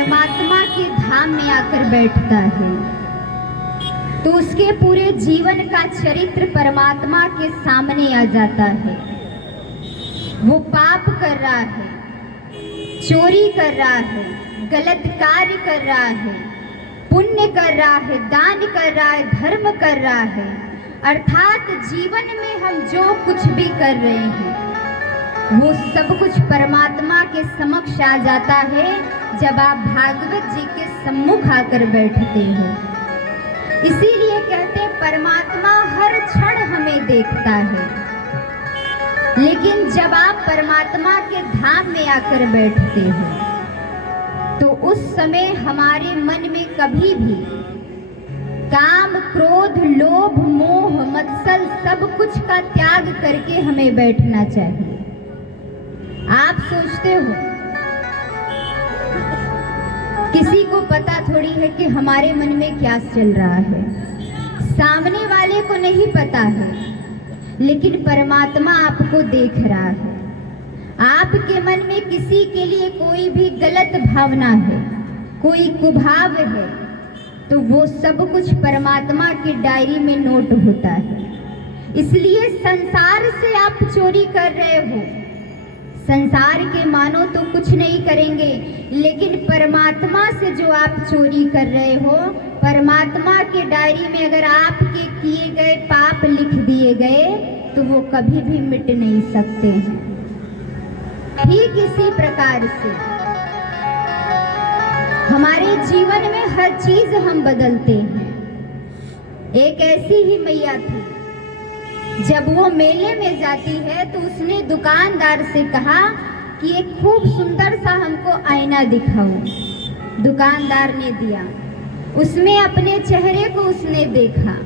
परमात्मा के धाम में आकर बैठता है तो उसके पूरे जीवन का चरित्र परमात्मा के सामने आ जाता है। वो पाप कर रहा है, चोरी कर रहा है, गलत कार्य कर रहा है, पुण्य कर रहा है, दान कर रहा है, धर्म कर रहा है, अर्थात जीवन में हम जो कुछ भी कर रहे हैं वो सब कुछ परमात्मा के समक्ष आ जाता है जब आप भागवत जी के सम्मुख आकर बैठते हो। इसीलिए कहते हैं परमात्मा हर क्षण हमें देखता है, लेकिन जब आप परमात्मा के धाम में आकर बैठते हो तो उस समय हमारे मन में कभी भी काम, क्रोध, लोभ, मोह, मत्सर सब कुछ का त्याग करके हमें बैठना चाहिए। आप सोचते हो किसी को पता थोड़ी है कि हमारे मन में क्या चल रहा है, सामने वाले को नहीं पता है, लेकिन परमात्मा आपको देख रहा है। आपके मन में किसी के लिए कोई भी गलत भावना है, कोई कुभाव है, तो वो सब कुछ परमात्मा की डायरी में नोट होता है। इसलिए संसार से आप चोरी कर रहे हो, संसार के मानो तो कुछ नहीं करेंगे, लेकिन परमात्मा से जो आप चोरी कर रहे हो, परमात्मा के डायरी में अगर आपके किए गए पाप लिख दिए गए तो वो कभी भी मिट नहीं सकते हैं। ठीक इसी प्रकार से हमारे जीवन में हर चीज हम बदलते हैं। एक ऐसी ही मैया थी, जब वो मेले में जाती है तो उसने दुकानदार से कहा कि एक खूब सुंदर सा हमको आईना दिखाओ। दुकानदार ने दिया, उसमें अपने चेहरे को उसने देखा।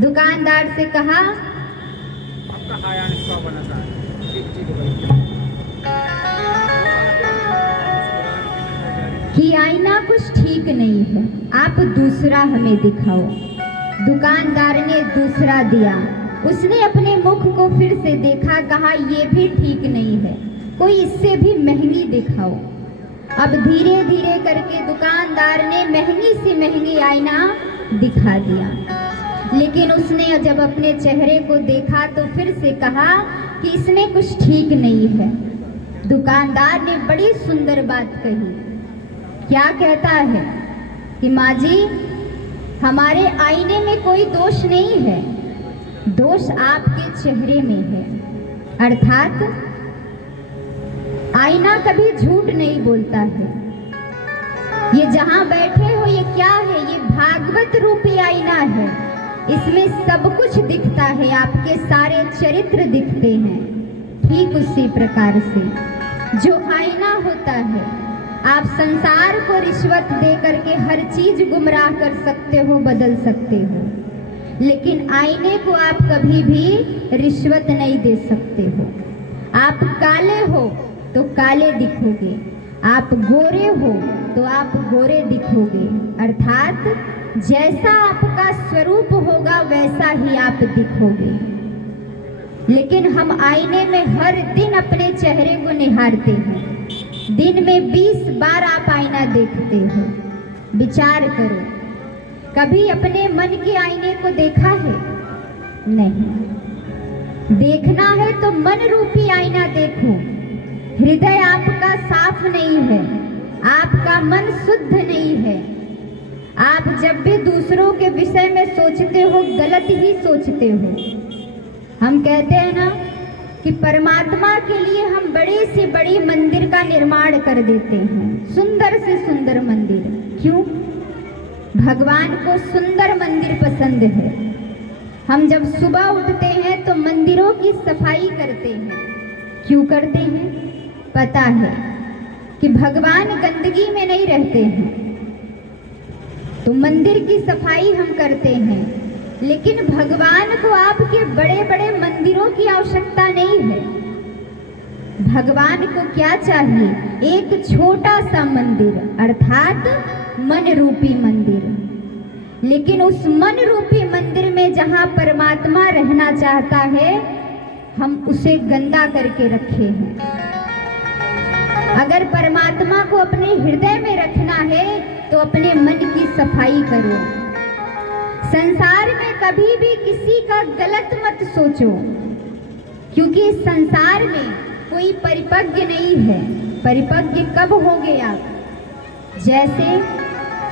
दुकानदार से कहा कि आईना कुछ ठीक नहीं है, आप दूसरा हमें दिखाओ। दुकानदार ने दूसरा दिया, उसने अपने मुख को फिर से देखा, कहा ये भी ठीक नहीं है, कोई इससे भी महंगी दिखाओ। अब धीरे धीरे करके दुकानदार ने महंगी से महंगी आईना दिखा दिया, लेकिन उसने जब अपने चेहरे को देखा तो फिर से कहा कि इसमें कुछ ठीक नहीं है। दुकानदार ने बड़ी सुंदर बात कही, क्या कहता है कि माँ जी, हमारे आईने में कोई दोष नहीं है, दोष आपके चेहरे में है। अर्थात आईना कभी झूठ नहीं बोलता है। ये जहां बैठे हो ये क्या है? ये भागवत रूपी आईना है, इसमें सब कुछ दिखता है, आपके सारे चरित्र दिखते हैं। ठीक उसी प्रकार से जो आईना होता है, आप संसार को रिश्वत दे करके हर चीज गुमराह कर सकते हो, बदल सकते हो, लेकिन आईने को आप कभी भी रिश्वत नहीं दे सकते हो। आप काले हो तो काले दिखोगे, आप गोरे हो तो आप गोरे दिखोगे। अर्थात जैसा आपका स्वरूप होगा वैसा ही आप दिखोगे। लेकिन हम आईने में हर दिन अपने चेहरे को निहारते हैं, दिन में 20 बार आप आईना देखते हो। विचार करो, कभी अपने मन के आईने को देखा है? नहीं। देखना है तो मन रूपी आईना देखो। हृदय आपका साफ नहीं है, आपका मन शुद्ध नहीं है। आप जब भी दूसरों के विषय में सोचते हो गलत ही सोचते हो। हम कहते हैं ना कि परमात्मा के लिए हम बड़ी से बड़ी मंदिर का निर्माण कर देते हैं, सुंदर से सुंदर मंदिर। क्यों? भगवान को सुंदर मंदिर पसंद है। हम जब सुबह उठते हैं तो मंदिरों की सफाई करते हैं। क्यों करते हैं? पता है कि भगवान गंदगी में नहीं रहते हैं, तो मंदिर की सफाई हम करते हैं। लेकिन भगवान को आपके बड़े बड़े मंदिरों की आवश्यकता नहीं है। भगवान को क्या चाहिए? एक छोटा सा मंदिर, अर्थात मन रूपी मंदिर। लेकिन उस मन रूपी मंदिर में जहाँ परमात्मा रहना चाहता है, हम उसे गंदा करके रखे हैं। अगर परमात्मा को अपने हृदय में रखना है तो अपने मन की सफाई करो। संसार में कभी भी किसी का गलत मत सोचो, क्योंकि इस संसार में कोई परिपक्व नहीं है। परिपक्व कब होंगे आप? जैसे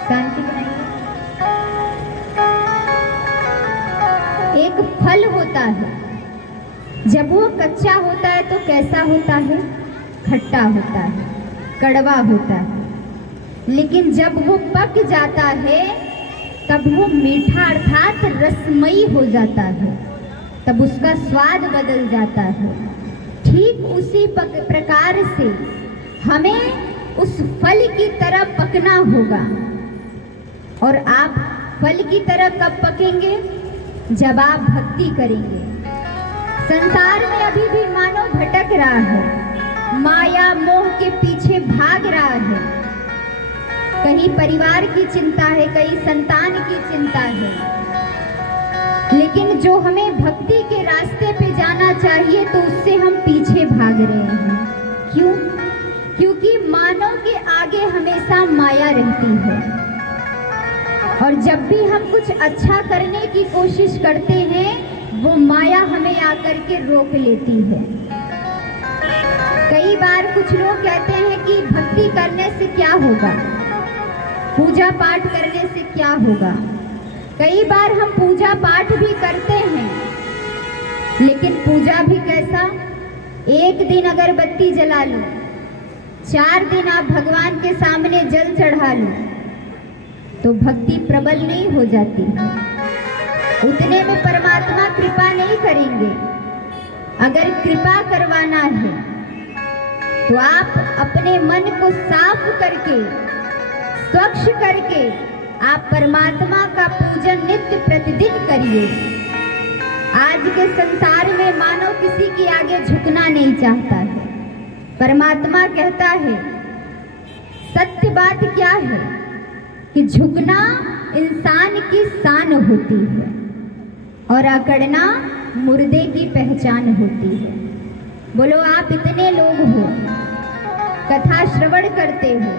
शांति बनाइए। एक फल होता है, जब वो कच्चा होता है तो कैसा होता है? खट्टा होता है, कड़वा होता है। लेकिन जब वो पक जाता है तब वो मीठा अर्थात रसमयी हो जाता है, तब उसका स्वाद बदल जाता है। ठीक उसी प्रकार से हमें उस फल की तरह पकना होगा। और आप फल की तरह कब पकेंगे? जब आप भक्ति करेंगे। संसार में अभी भी मानव भटक रहा है, माया मोह के पीछे भाग रहा है। कहीं परिवार की चिंता है, कहीं संतान की चिंता है। लेकिन जो हमें भक्ति के रास्ते पे जाना चाहिए तो उससे हम पीछे भाग रहे हैं। क्यों? क्योंकि मानव के आगे हमेशा माया रहती है। और जब भी हम कुछ अच्छा करने की कोशिश करते हैं वो माया हमें आकर के रोक लेती है। कई बार कुछ लोग कहते हैं कि भक्ति करने से क्या होगा, पूजा पाठ करने से क्या होगा। कई बार हम पूजा पाठ भी करते हैं, लेकिन पूजा भी कैसा? एक दिन अगरबत्ती जला लो, 4 दिन आप भगवान के सामने जल चढ़ा लो, तो भक्ति प्रबल नहीं हो जाती। उतने में परमात्मा कृपा नहीं करेंगे। अगर कृपा करवाना है तो आप अपने मन को साफ करके, स्वच्छ करके आप परमात्मा का पूजन नित्य प्रतिदिन करिए। आज के संसार में मानव किसी के आगे झुकना नहीं चाहता है। परमात्मा कहता है, सत्य बात क्या है कि झुकना इंसान की शान होती है और अकड़ना मुर्दे की पहचान होती है। बोलो, आप इतने लोग हो, कथा श्रवण करते हो,